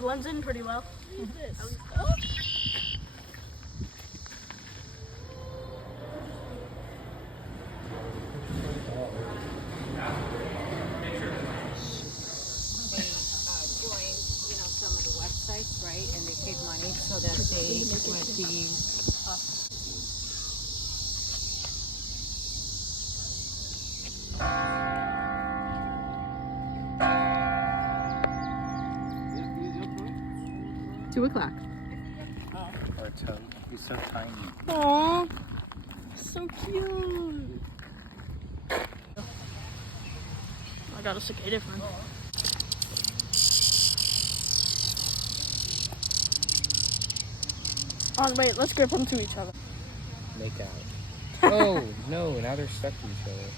blends in pretty well. Some of the websites, right? And they paid money so that they would be. Two o'clock. Or toad. He's so tiny. Aww, so cute. I got a cicada friend. Oh wait, let's grip them to each other. Make out. Oh, no, now they're stuck to each other.